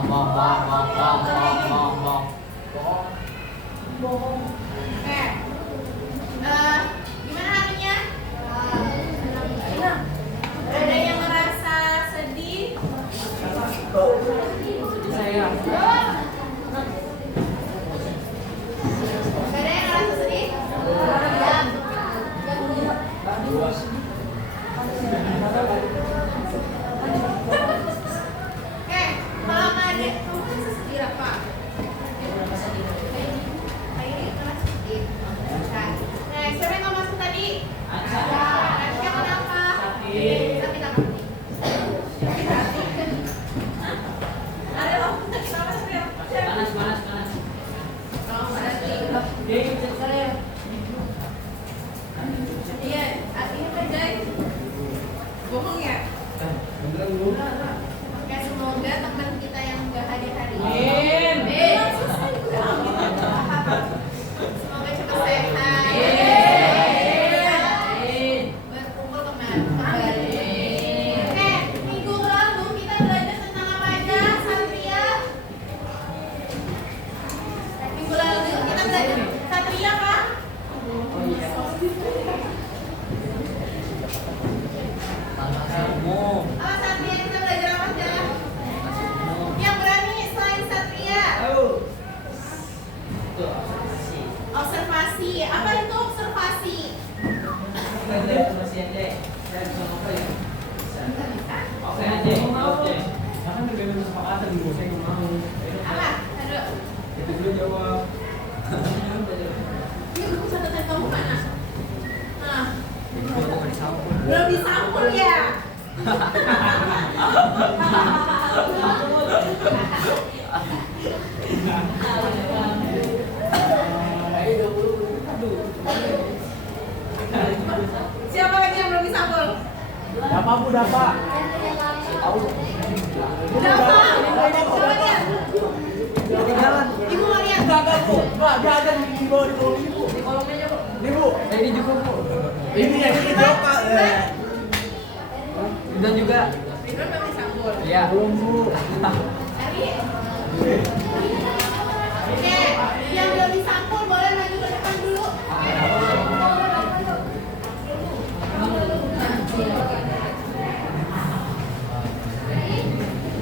Oke. Gimana harinya? Ada yang merasa sedih? Saya. Ada yang merasa sedih? Oke, kalau nggak ada, kamu merasa sedih apa? Nah, siapa yang nggak masuk tadi? Nantinya kenapa? Sakit apa? Ada loh, kenapa sih? Panas. Oh, panas nih. Iya, artinya kan guys. Bohong ya? Oke, semoga teman kita yang nggak hadir hari ini. Semoga cepat sehat. Berkumpul kembali. Oke, minggu lalu kita belajar tentang apa aja, Satria? Minggu lalu kita belajar Satria apa? Apa Satria kita belajar apa aja? Yang berani selain Satria? Observasi. Apa itu observasi? Apa? Aduh. Ini buku catatan kamu mana? Nah, belum disampul ya? Siapa lagi yang belum disampul? Dapat Bu, dapat. Siapa? Siapa dia? Ibu mau lihat? Enggak, Bu. Enggak, dia ada di bawah ini, Bu. Di kolom meja, Bu. Ini, Bu. Ini juga, Bu. Ini yang ini Joka. Dan juga. Ridwan belum disampul. Iya. Belum, Bu. Ari? Oke, yang belum disampul boleh maju ke depan dulu.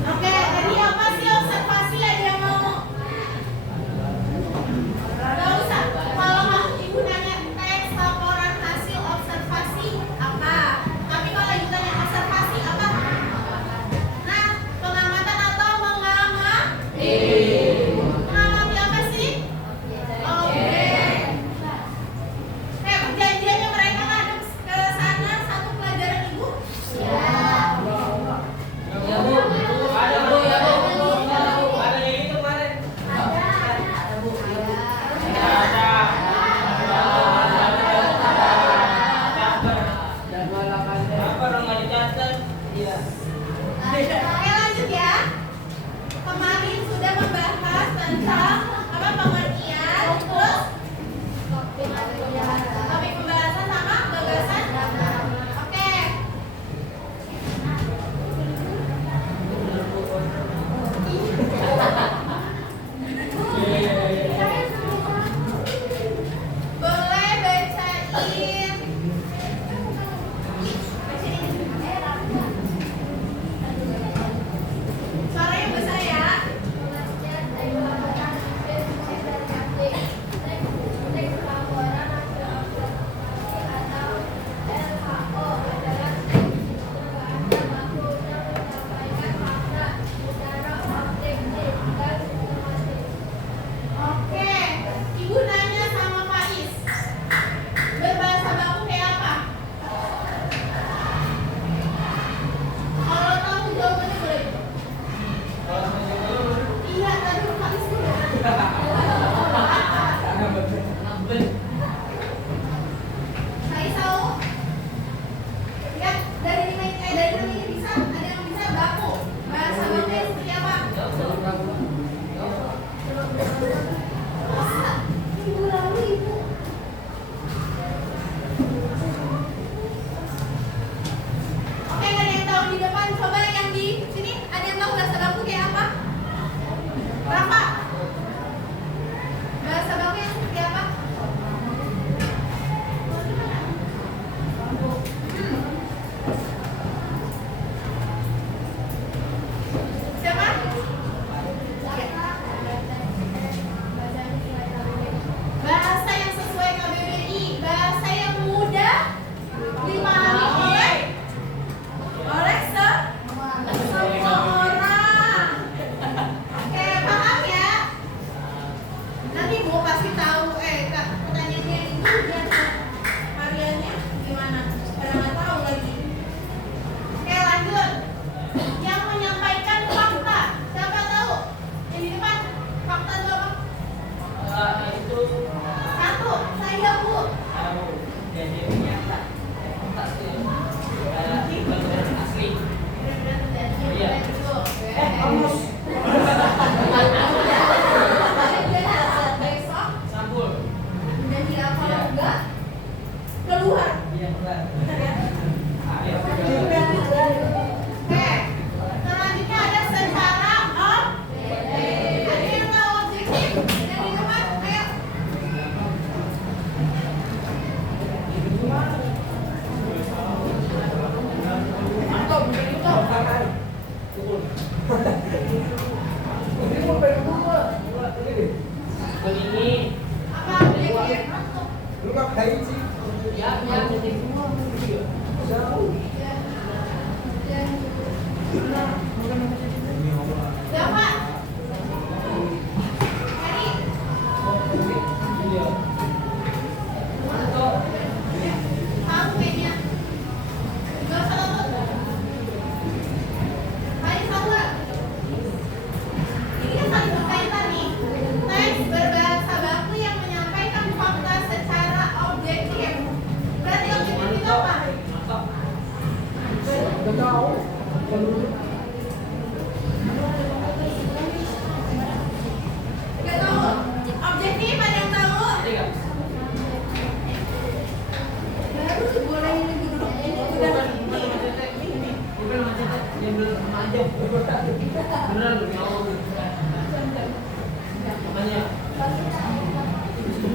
Oke, tadi apa sih observasi? Ada yang mau? Gak usah. Kalau ibu nanya teks laporan hasil observasi apa? Tapi kalau ibu tanya observasi apa? Nah, pengamatan atau mengamati? Mengamati apa sih? Objek. Perjanjiannya mereka ngadep ke sana satu pelajaran ibu? Ya. Ya, Bu. Ada, Bu. Ya, Bu. Ada yang itu kemarin. Ada, Bu. Oke, lanjut ya. Kemarin sudah membahas tentang apa pengertian, terus topik pembahasan sama gagasan. Oke. Boleh bacain. Suaranya besar ya.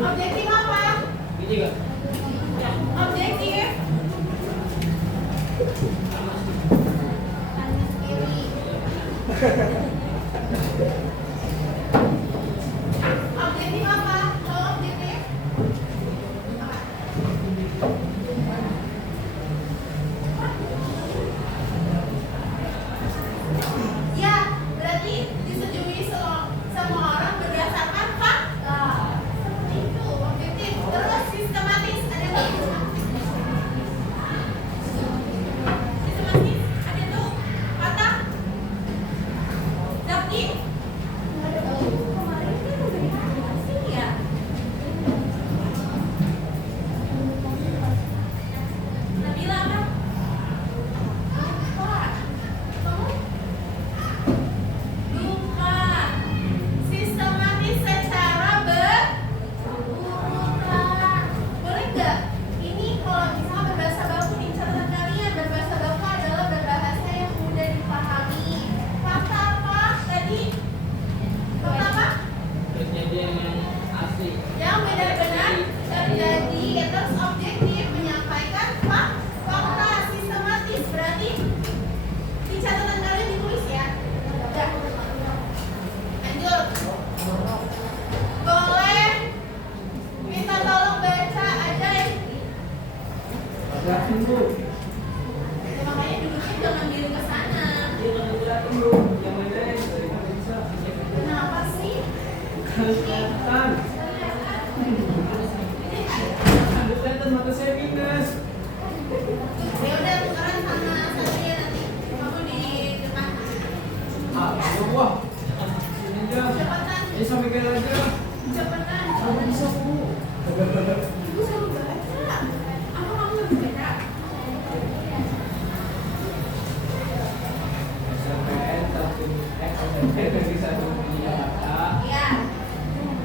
Objektif apa? Objektif kanan kiri. Objektif apa? Kalau objektif apa? Ya, berarti disetujui semua orang berdasarkan fakta. Seperti itu, objektif. Terus sistematis, ada yang bagus? Sistematis, ada tuh kata dapet. Kemarin kan udah dikasih ya. Nabila apa? Apa? Kamu? Lupa. Sistematis secara berurutan. Boleh nggak? Ini kalau misalnya berbahasa baku di catatan kalian, berbahasa baku adalah berbahasa yang mudah dipahami. Fakta apa tadi? Fakta apa? Yang benar-benar terjadi. Terus objektif menyampaikan fakta sistematis. Berarti di catatan kalian ditulis ya. Udah. Lanjut. Boleh minta tolong baca aja ya. Ya, makanya duduknya jangan diri ke sana. Kenapa sih? Ya udah tukeran sama Satria nanti. Kamu di depan. Cepetan. Cepetan. Ibu selalu baca. Apa kamu lebih baca? Ya.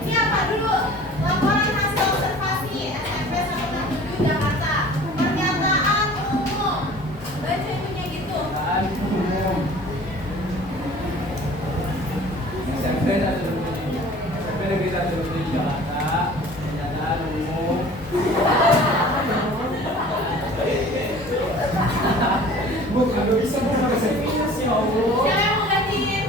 Ini apa dulu? Laporan hasil observasi SMP 167 Jakarta. Pernyataan umum. Baca itunya gitu. Siapa yang mau gantiin?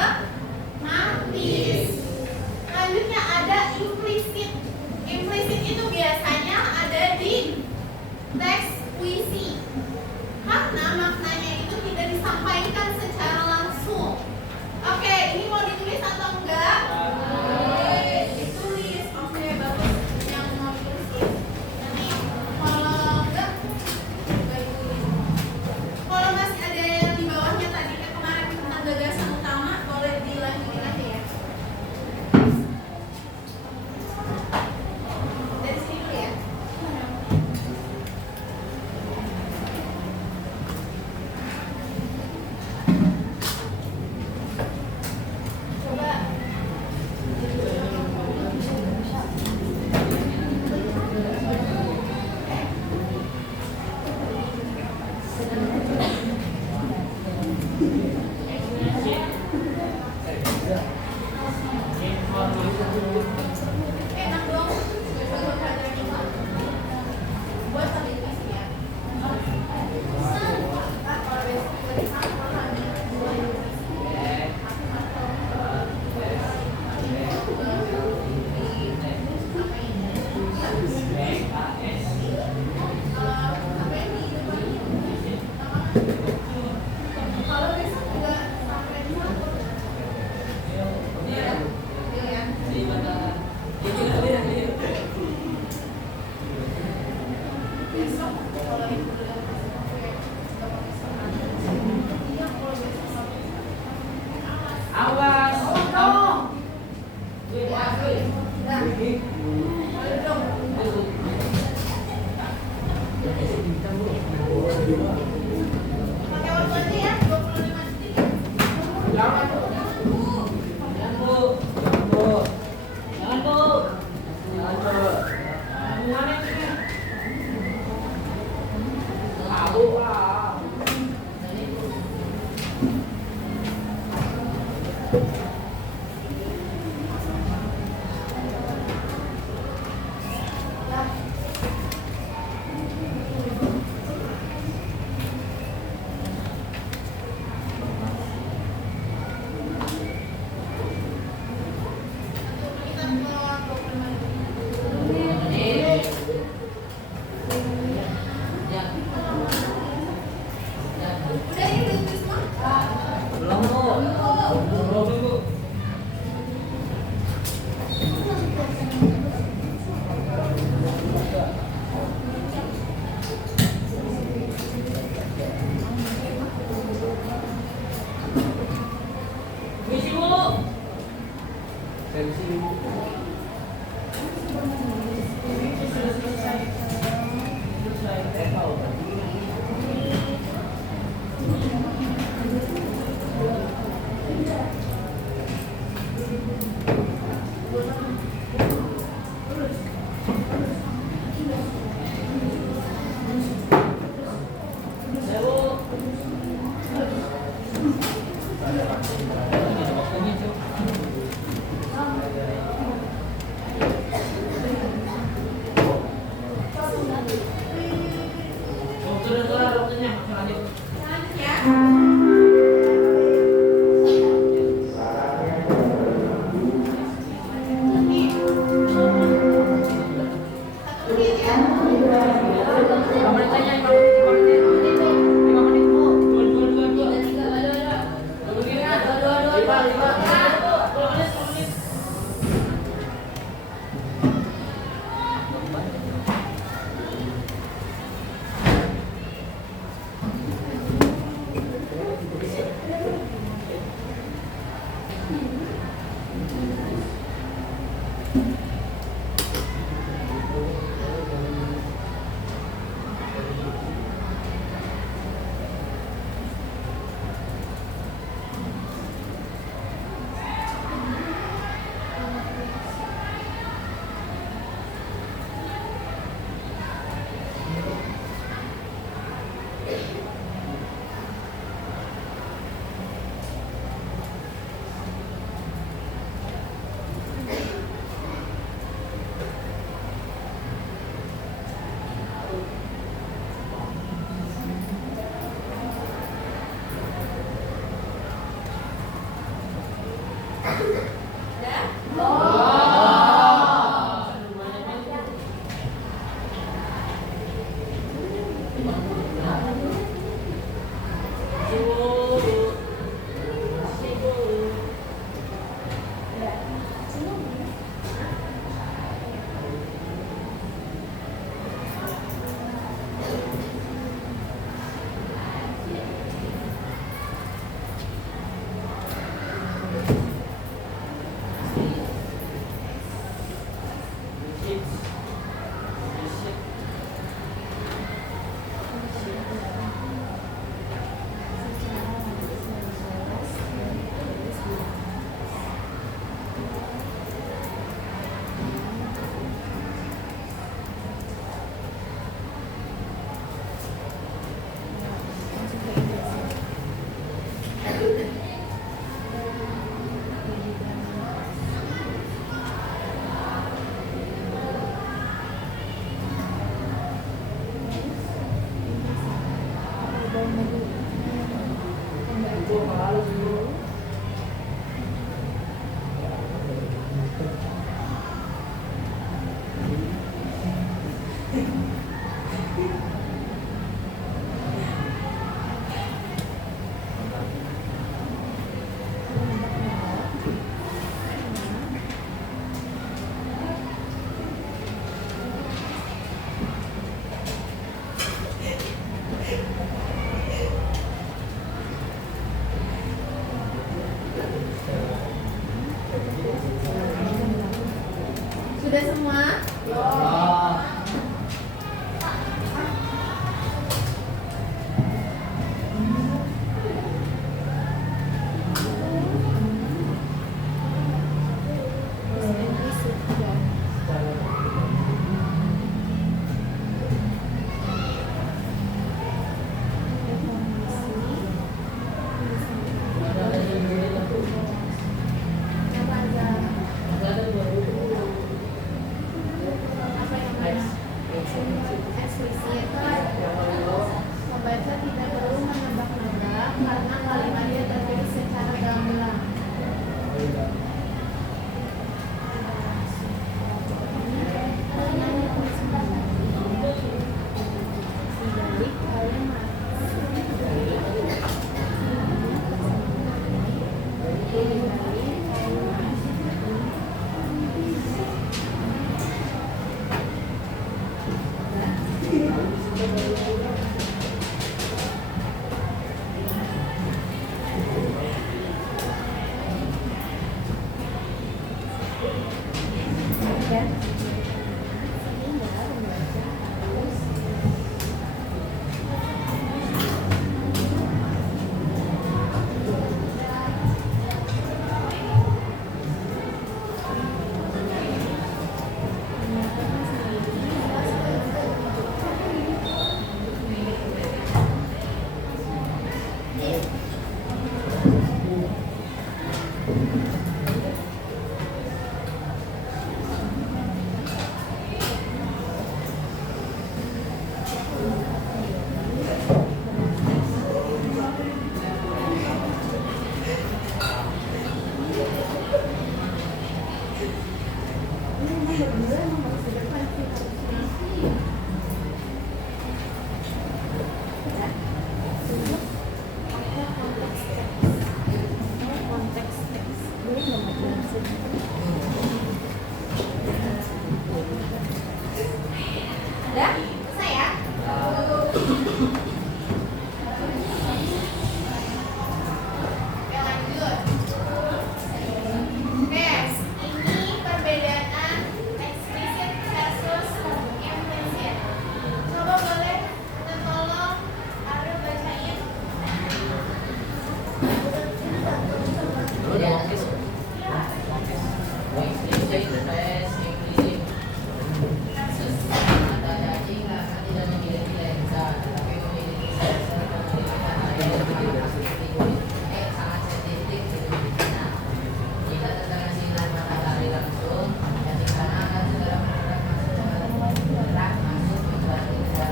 Dramatis. Selanjutnya ada implisit. Implisit itu biasanya ada di teks puisi. Karena maknanya itu tidak disampaikan secara langsung. Oke, ini mau ditulis atau enggak? Ditulis. Oke, bagus. Yang mau ditulis. Nanti kalau enggak, baik tulis. Kalau masih ada yang di bawahnya tadi kayak kemarin tentang gagasan utama, boleh dilanjutin aja ya. Dari sini dulu ya. Coba. Enak dong. Buat sambil puisi ya. Kalau besok dari sana lagi buat kalau besok juga sampai di sana. Ya. Besok kalau itu udah iya kalau besok sampai Awas. dong. Dah. Boleh dong. Pakai waktu aja ya, 25 detik. Jangan Bu. Jangan Bu. Jangan Bu. Jangan Bu. Mana ini? Tahu lah. Kita keluar 25 detik. Udah ini udah tulis semua? Belum Bu. Belum Bu. Misi Bu. Sensi Bu. Sudah selesai. Selesai. Tahu. Lanjut ya. Nih. 1 menit ya. Sudah semua? Apa yang mana? Eksplisit. Membaca tidak perlu menebak-nebak karena kalimatnya tertulis secara gamblang. Sebalik kalimat. Udah? Selesai ya? Oke, lanjut. Next, ini perbedaan eksplisit versus implisit. Coba boleh minta tolong Ariel bacain.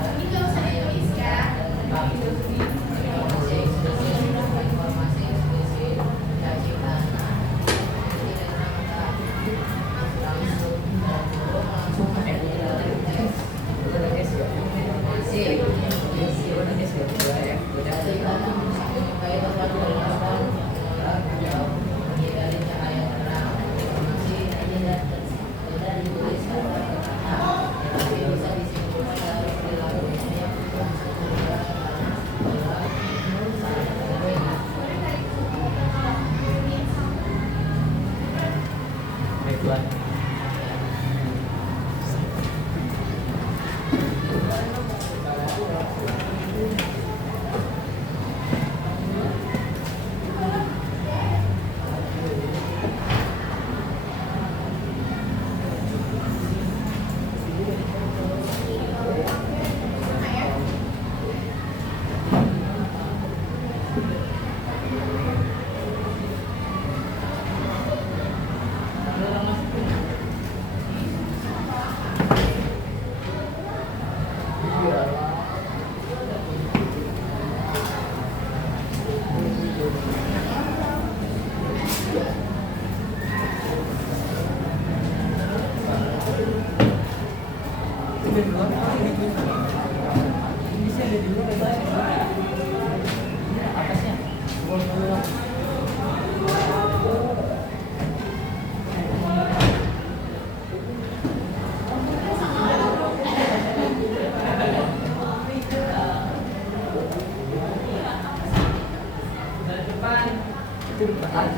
Ini nggak usah ditulis ya. Tuhan.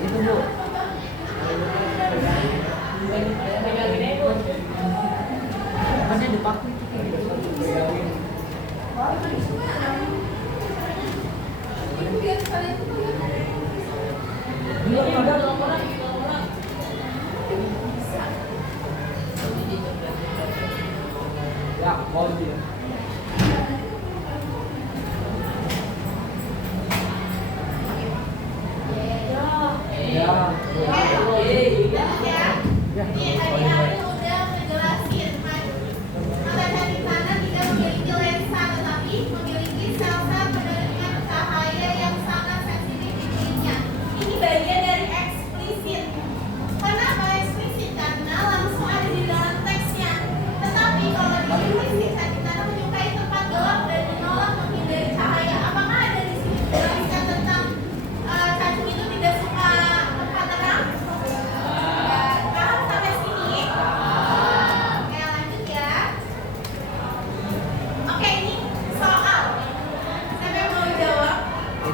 Itu Bu. Masih dipakai itu. Ya, mau dia. Ini hari-hari udah ngejelasin mata di sana tidak memiliki lensa tetapi memiliki sel-sel penerima cahaya yang sangat sensitif di kulitnya. Ini bagian dari eksplisit. Kenapa eksplisit? Karena langsung ada di dalam teksnya. Tetapi kalau di implisit tadi sana menyukai tempat gelap dan menolak menghindari cahaya. Apakah ada di sini dijelaskan tentang cacing itu tidak suka tempat terang?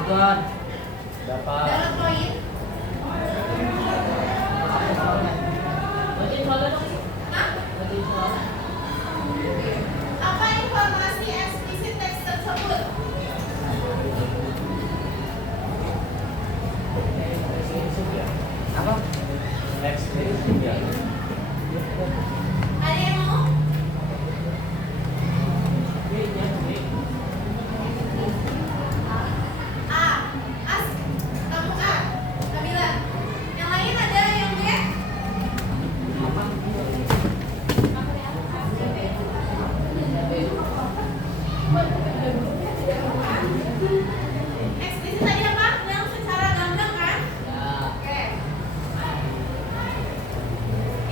Tuhan. Dapat. Dalam poin. Hah? Apa informasi eksplisit teks tersebut? Apa? Eksplisit ya. Ada yang mau? Eksplisit tadi apa? Yang secara gamblang kan? Oke.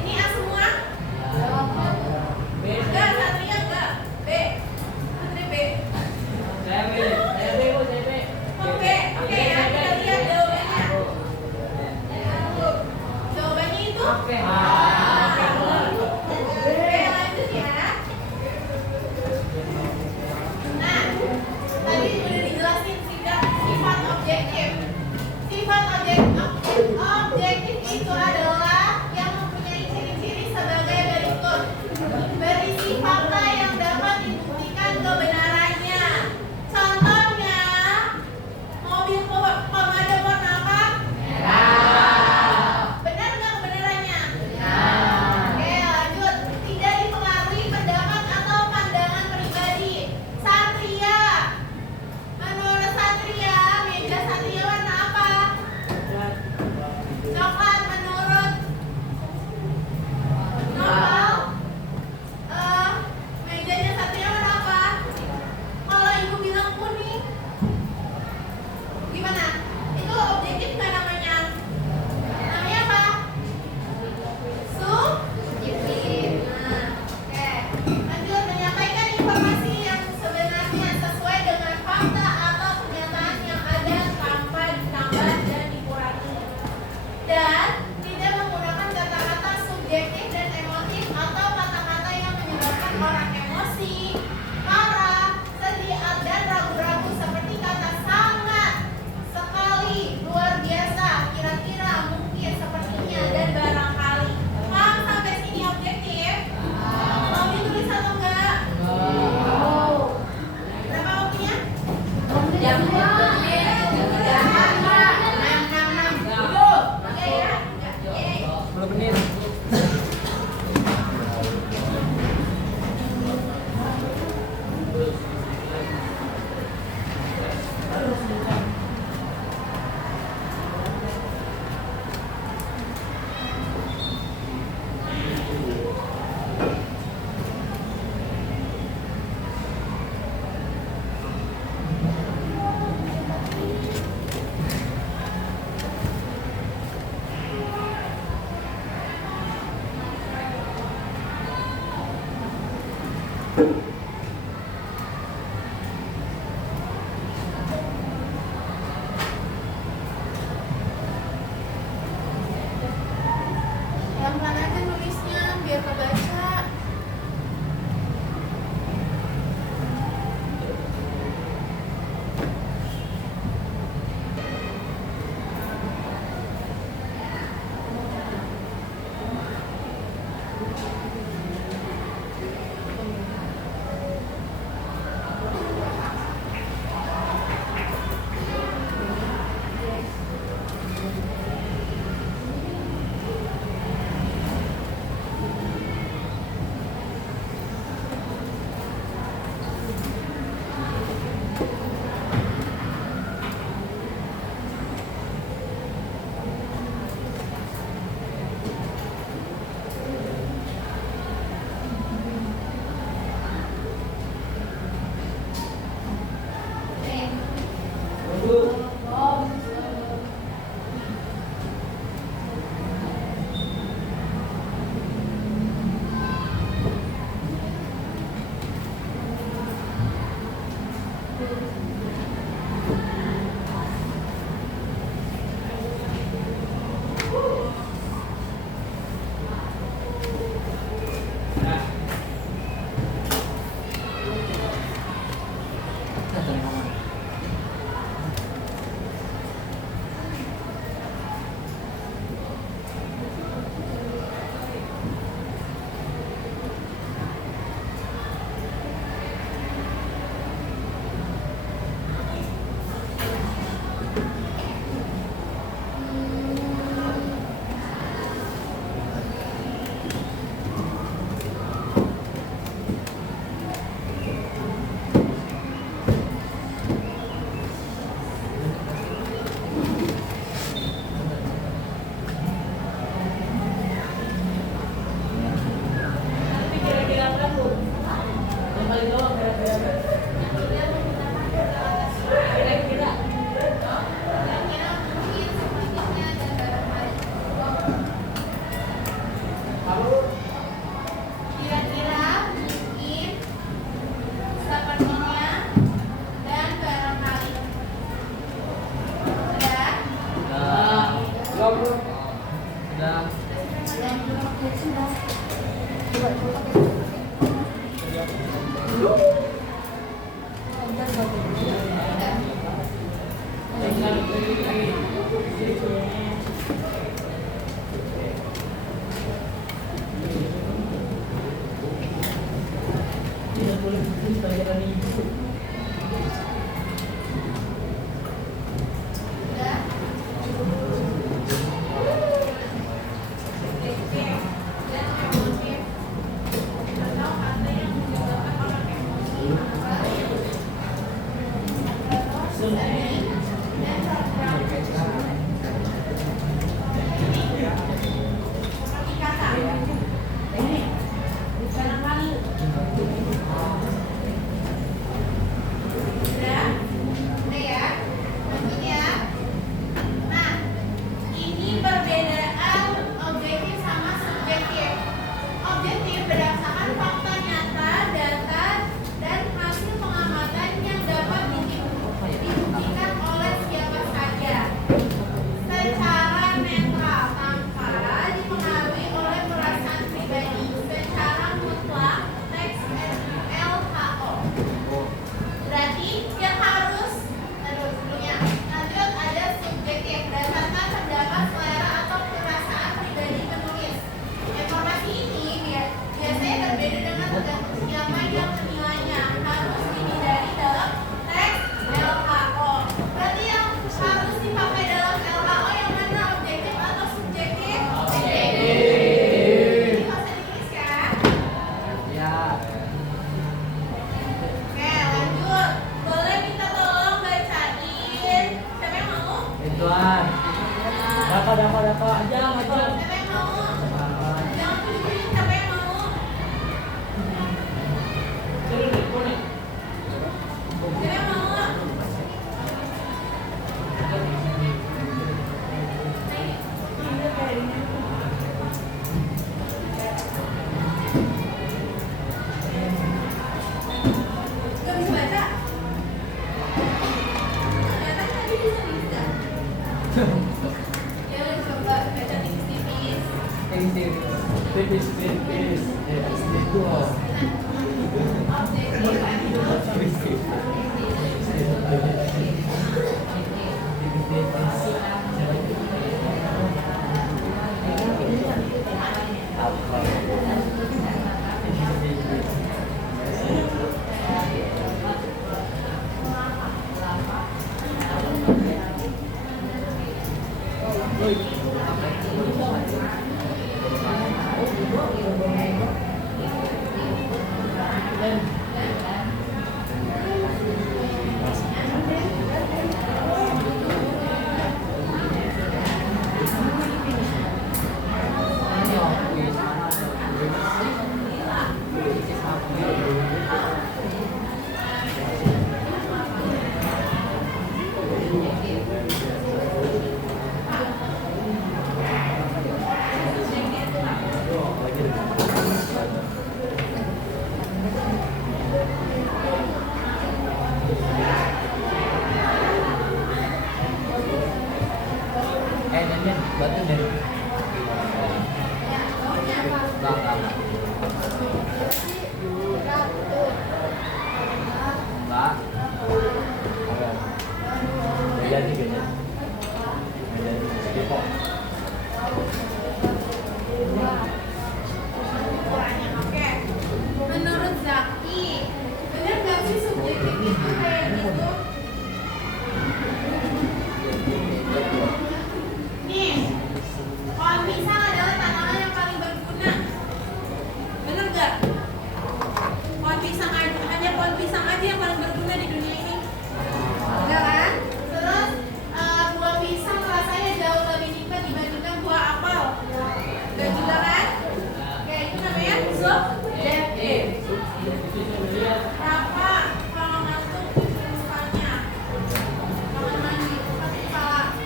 Ini A semua? Enggak, Satria enggak. B. Satria B. Saya B. Oke, oke ya. Kita lihat jawabannya. Jawabannya itu? Oke. Oke, lanjut ya. Nah, tadi udah dijelasin sifat objektif. Sifat objektif itu adalah yang mempunyai ciri-ciri sebagai berikut. Berisi fakta yang dapat dibuktikan kebenarannya. Contohnya, mobil pemadam warna apa? Merah. Benar nggak kebenarannya? Benar. biar kebaca. Ya, coba baca tipis-tipis. Batu deh. Enggak. Jadi kayaknya. Jadi kok. Oke. Menurut Zaki, benar nggak sih subjektif itu kayak gitu? Nih, pohon pisang adalah tanaman yang paling berguna. Benar nggak? Pohon pisang aja, hanya pohon pisang aja yang paling berguna di dunia ini. Benar kan? Terus buah pisang rasanya jauh lebih nikmat dibandingkan buah apel. Benar juga kan? Oke, itu namanya subjektif. Apa kalau ngantuk mukanya? Jangan mandi, pakai kepala.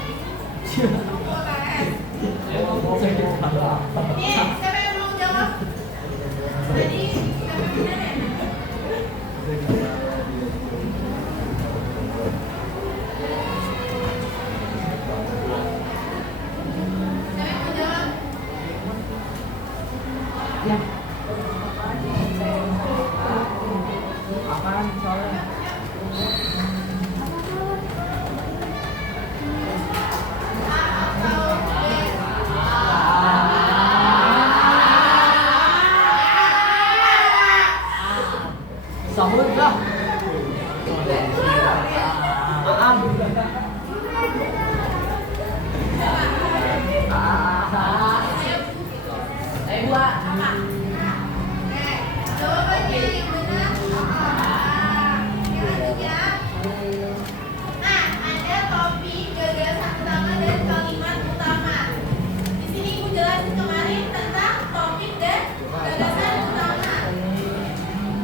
Nih, siapa yang mau jawab? Tadi siapa yang benar ya? Siapa yang mau jawab? Ya. Apaan soalnya? Sahur lah. Buah apa? Jawabannya yang benar. Yang ketiga. Nah, ada topik, gagasan utama dan kalimat utama. Di sini ibu jelasin kemarin tentang topik dan gagasan utama.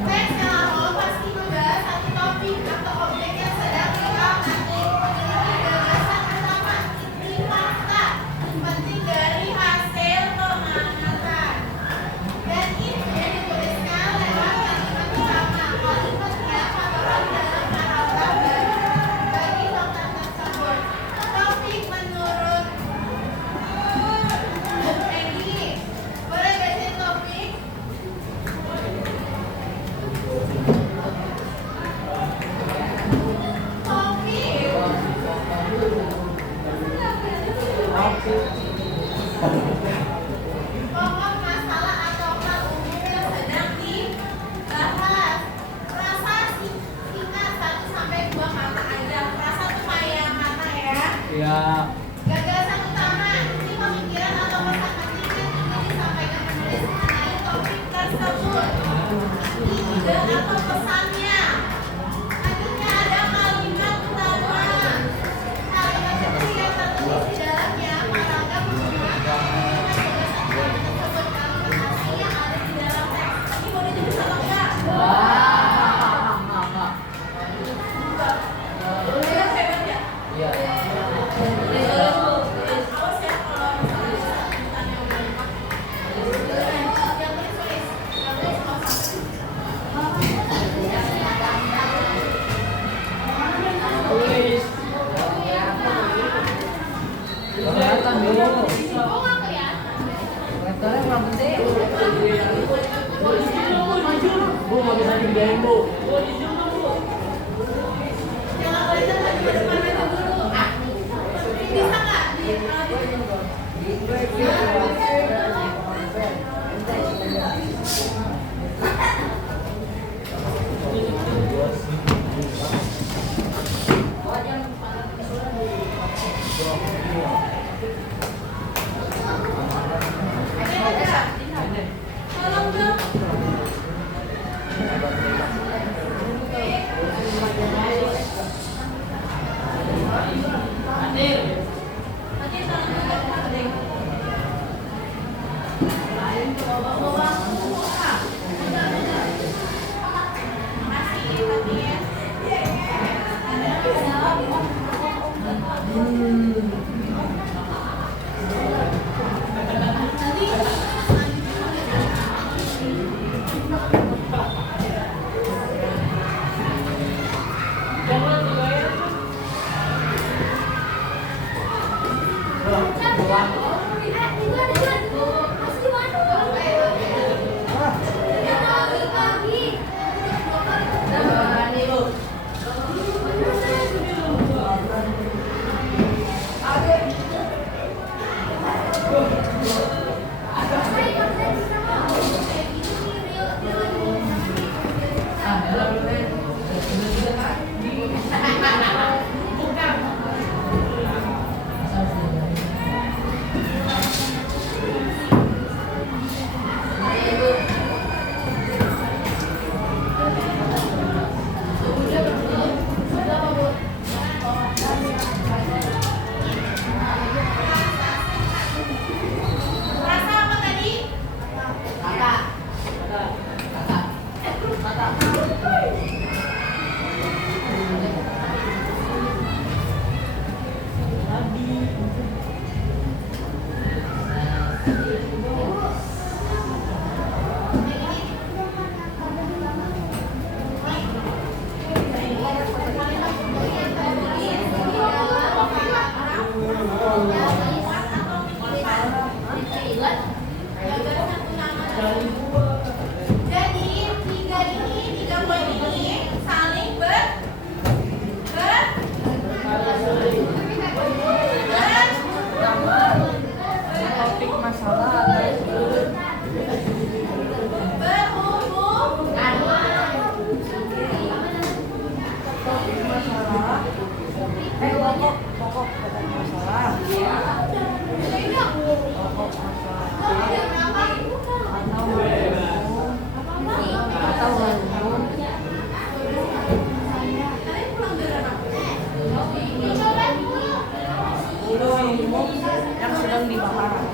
Teks yang awal pasti membahas satu topik atau objek yang sedang diamati. Mengenai gagasan utama, ini fakta penting dari hasil pengamatan. Dan itu dituliskan lewat kalimat utama. Kalimatnya apakah dalam paragraf bagi topik tersebut. Topik menurut Edi. Boleh bacain topik? Pokok masalah atau hal umum yang sedang dibahas. Frasa singkat 1 sampai 2 kata aja. Frasa tuh kayak kata ya. Ya. Gagasan utama ini pemikiran atau pesan penting yang ingin disampaikan penulis mengenai topik tersebut. Ini ide atau pesannya. Selanjutnya ada kalimat utama. Kalimat itu yang tertulis di dalamnya paragraf menggunakan gagasan utama tersebut. Kalimat asli yang ada di dalam teks. Ini boleh ditulis atau enggak? Hebat ya? Iya. Awas ya kalau misalnya ditanya udah lengkap. Yang tulis. Yang tulis nggak Tulis. Kelihatan dulu. usah. Oh, nggak kelihatan. Kelihatan kurang penting. Tolong dong. Rasa apa tadi? Jadi tiga poin ini saling Topik masalah pokok masalah yang sedang dibahas.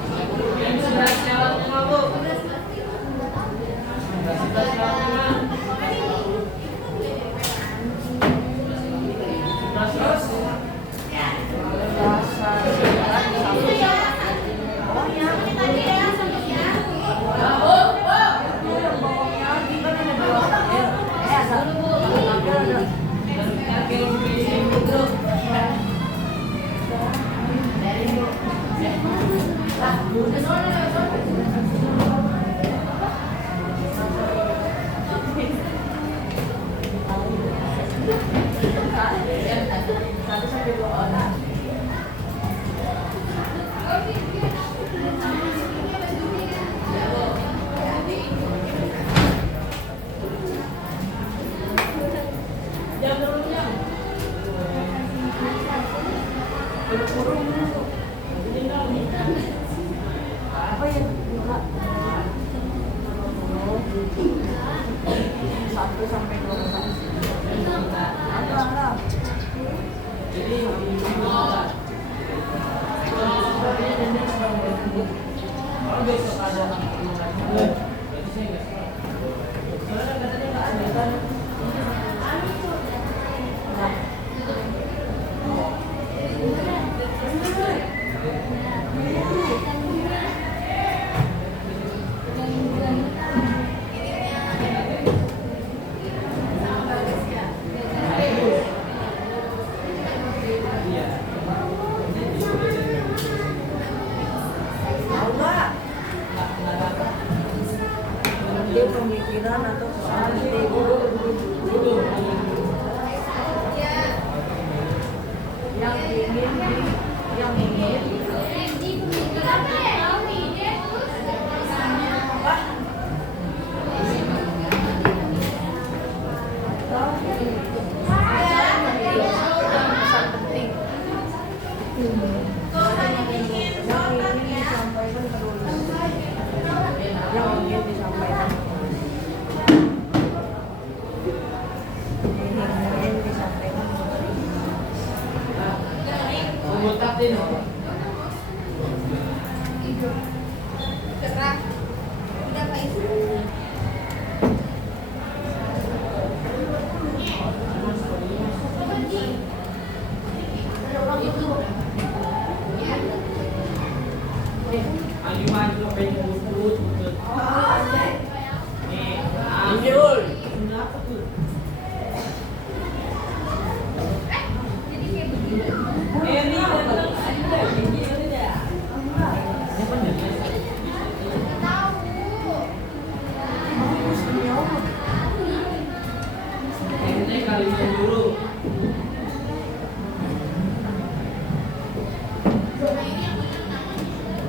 Apa ya? 1 sampai 12. Ada. Jadi besok ada dia pemikiran atau yang ingin Ini ul.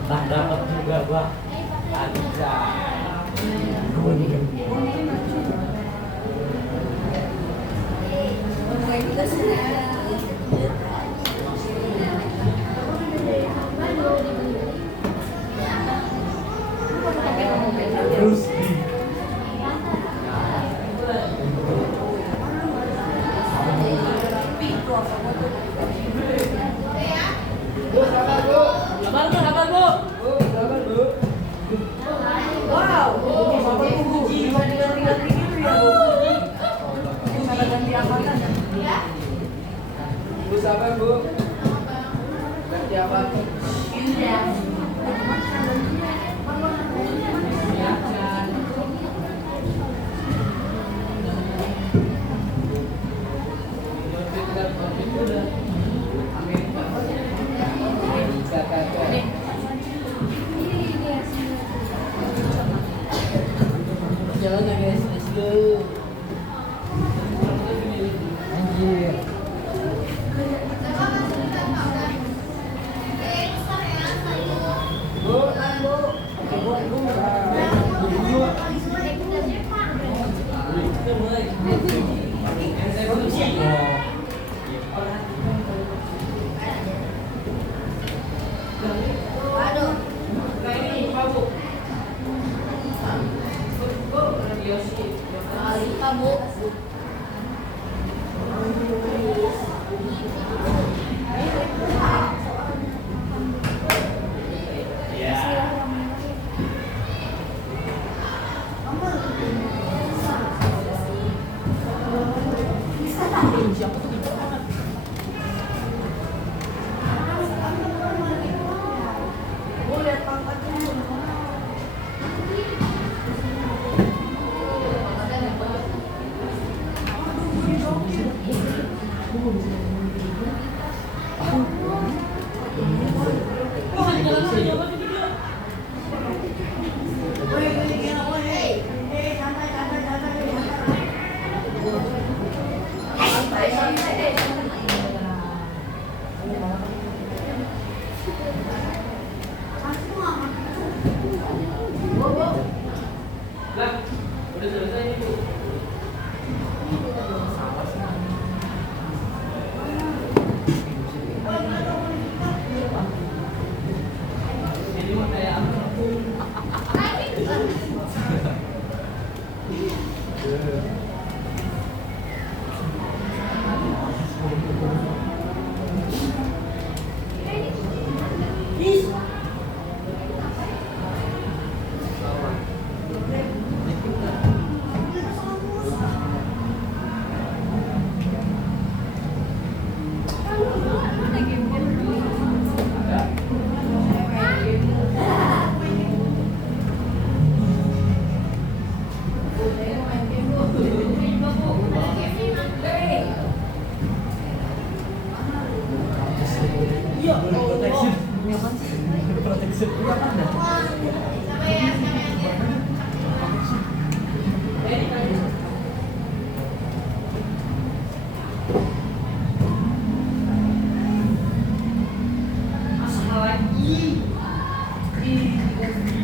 Tak dapat juga gua. Ada. Terus. Sabar bu. Wow, sabar bu. Ganti gitu ya bu. Sabar ganti angkatan ya. Bu sabar bu. Ganti apa? Jalan ya guys, let's go. Anjir. Bu, bu.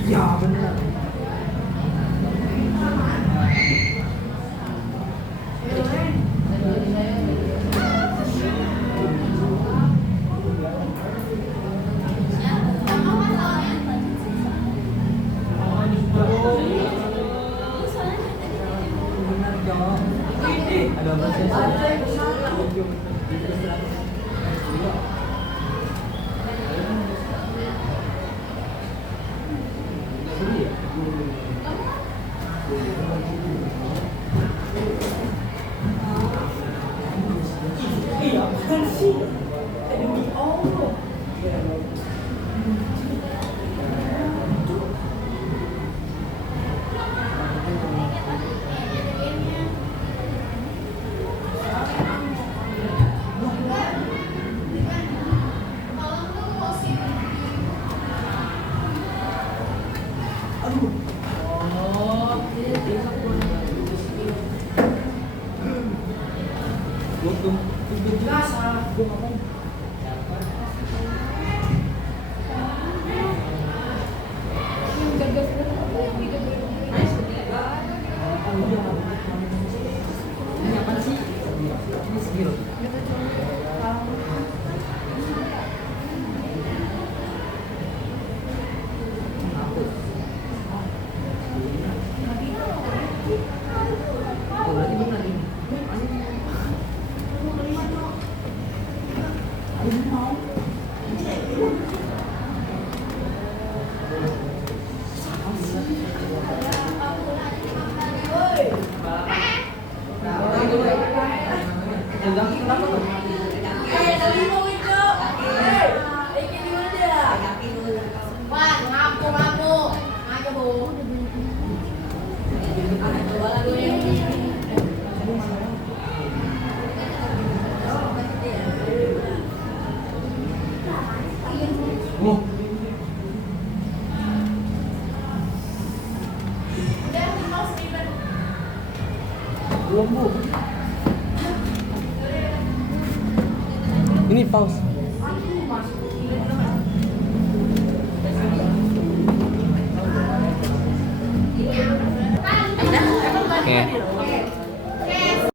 Ya benar. Ada iya kan sih. Demi Allah. Aduh. Oh, ini Gue jelas ah. Gue ngomong. Ini apa sih? Ini segini. Berarti benar ini. Wan, ngaku. Aja, Bu. Oh. Udah, mau Steven. Belum, Bu. Ini paus. Kan, Oke.